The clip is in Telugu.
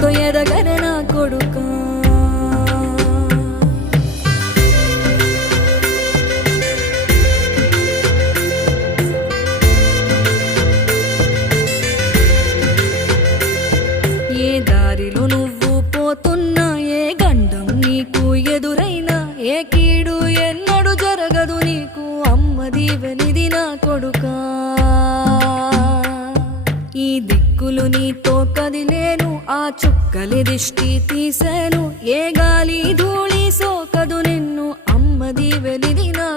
చదువుతో ఎదగర నా కొడుకా. ఏ దారిలో నువ్వు పోతున్నా, ఏ గండం నీకు ఎదురైనా, ఏ కీడు ఎన్నడు జరగదు నీకు, అమ్మ దీవెనిది నా కొడుకా. ఈ దిక్కులు నీతో కదిలేను, ఆ చుక్కలి దిష్టి తీసేను, ఏ గాలి ధూళి సోకదు నిన్ను, అమ్మ దీవెనిది నా